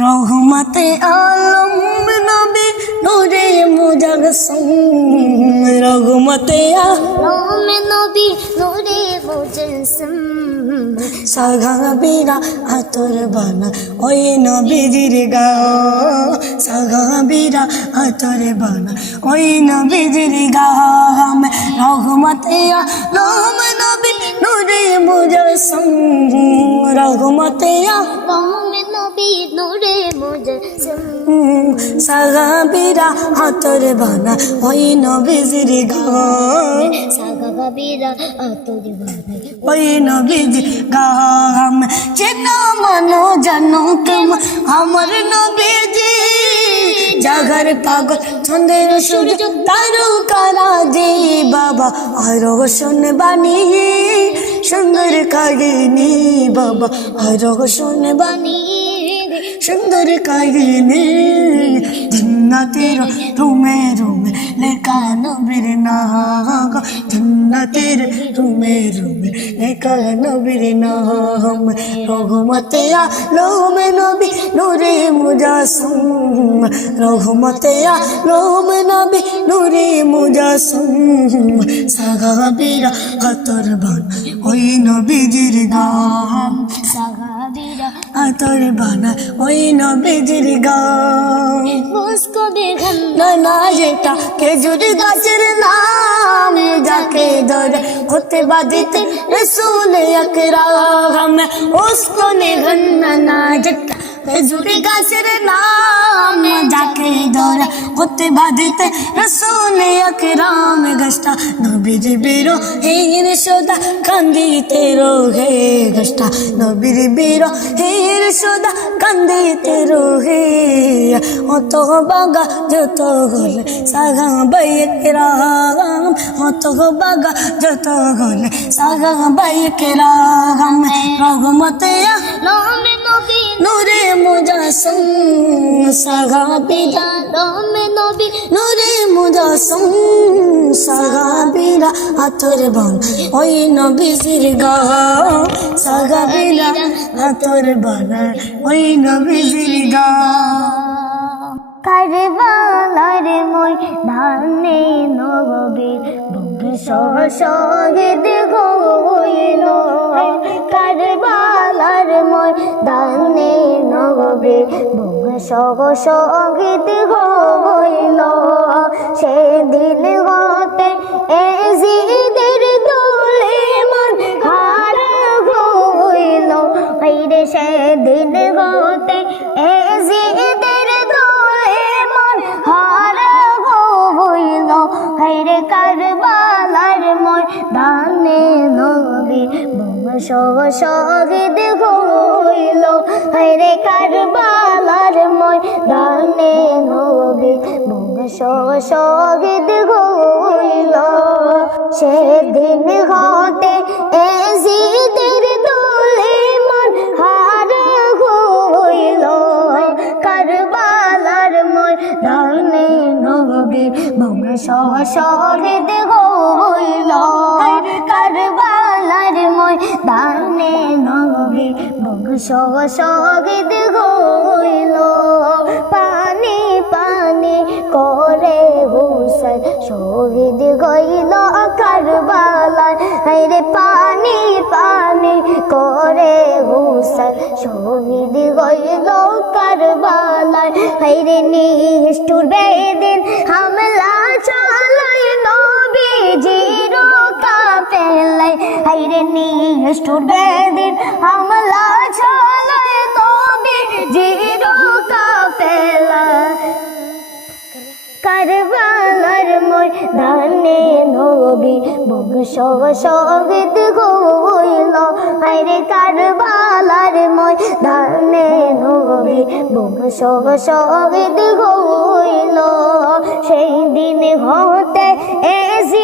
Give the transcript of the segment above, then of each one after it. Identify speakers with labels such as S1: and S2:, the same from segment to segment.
S1: রহমতে আলম নবী নূরে মুজাসম রহমতে
S2: রোম নবী নূরে মুজসম
S1: সাগাবিরা আতর বানা, ওই নবীজির গা সাগাবিরা আতর বানা, ওই নবীজির গাম রহমতে আলম মুজাসম রহমতে
S2: রোম নবী নূরে মুজসম
S1: সাগাবিরা আতর বানা ওই নবীজির ওই নবীজির গাম চেন মানো জানো কেম আমার নবীজি। জাগর পাগল চন্দ্রের সূর্য তারকারা যে বাবা আরও শোন বাণী। সুন্দর নি বাবা আর শোন বাণী সুন্দর কাহিনী জন্নতের রুমে রুমে লেখা নবীর নাম জন্নতের রুমে রুমে লেখা নবীর নাম রঘুমতে আলোমে নবী নূরে মুজাসম রঘুমতে আলোমে নবী নূরে মুজাসম সাগাবিরা আতর বান ওই নবীজির গাম
S2: সাগা গাবিরা
S1: আতর বানা, ওই নবীজির গান। নানা যেটা খেজুর গাছের নাম, যাকে ধরে হতে বাদিতে রসুল একরাম। উসকো নিঘন নানা যেটা খেজুর গাছের নাম যাকে ধরে হতে বাদিতে রসুল আকরাম গস্তা নবীর বীরো হের সদা কান্দিতে রোহে গস্তা নবীর বীরো হের সদা কান্দিতে রোহে। অত বাগা যত গলে সাগা বাইক রাগাম অত বাগা যত গলে সাগা বাইক রাগাম রঘুমতে
S2: রোম নবী
S1: নূরে মুজাসম, সাগা বিরা
S2: রোম নবী।
S1: নূরে মুজাসম, সাগা বিরা আতর বন। ওই নবীজির গা সাগা বিরা আতর বন। ওই নবীজির গা
S2: কারবালার মই ধানে নবীর বংশ হইল। কারবালার মই ধানে বংশ সংগীত হইল সেদিন হতে এজিদের দোলে মন হার হইল হাইরে সেদিন হতে এজিদের দোলে মন হার হইল হাইরে কারবালার মই দানে নবী বংশ শহীদ হইল। হাইরে কারবালার মই দানে নবী বংশ শহীদ হইল। সেদিন হতে এজিদের দোলে মন হার হইল। কারবালার মই দানে নবী বংশ শহীদ দানে নবী বংশ শহীদ হইল। পানি পানি করে হুসেন শহীদ হইল কারবালার হাইরে পানি পানি করে হুসেন শহীদ হইল কারবালার হাইরে নিষ্ঠুর বেদিন হামলা নবীজির কাফেলাই নিষ্ঠুর বেদিন হামলা চালাই নবীজির কাফেলাই কারবালার মই ধানে নবী বংশ সংগীত হইল আরে কারবালার মই ধানে নবী বংশ সংগীত হইল সেই দিন হতে এজিদের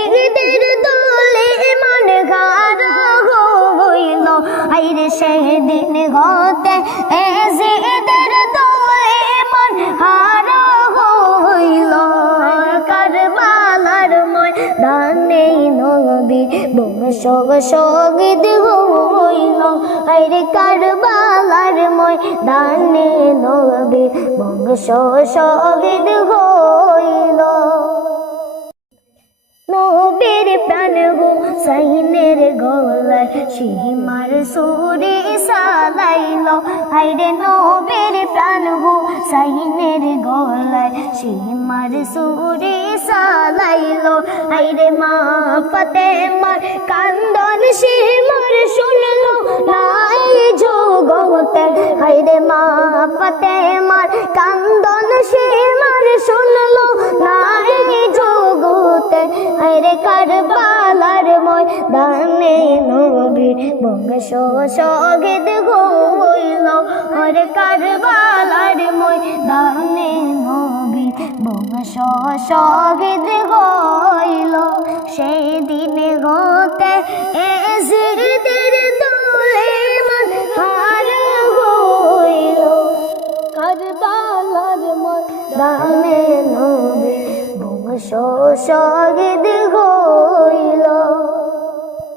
S2: দানে নবী বংশ বংশ সগিদ হইল। আরে কারবালার ময়দানে নবী বংশ সগিদ হইল। নবীর প্রাণ হুসাইনের গলায় সীমার সুরে সালাইল হাইরে নবীর প্রাণ হুসাইনের গলায় সীমার সুরে সালাইল হাইরে মা ফতে মার কান্দন সীমার শুনলো, নাই যোগতে হাইরে মা ফতে কারবালার ময়দানে নবী বংশ সগেদ হইল হরে কারবালার ময়দানে নবী বংশ সগেদ হইল সেই দিন হতে এজিদের দোলে মান হার হইল। কারবালার ময়দানে নবী বংশ সগিদ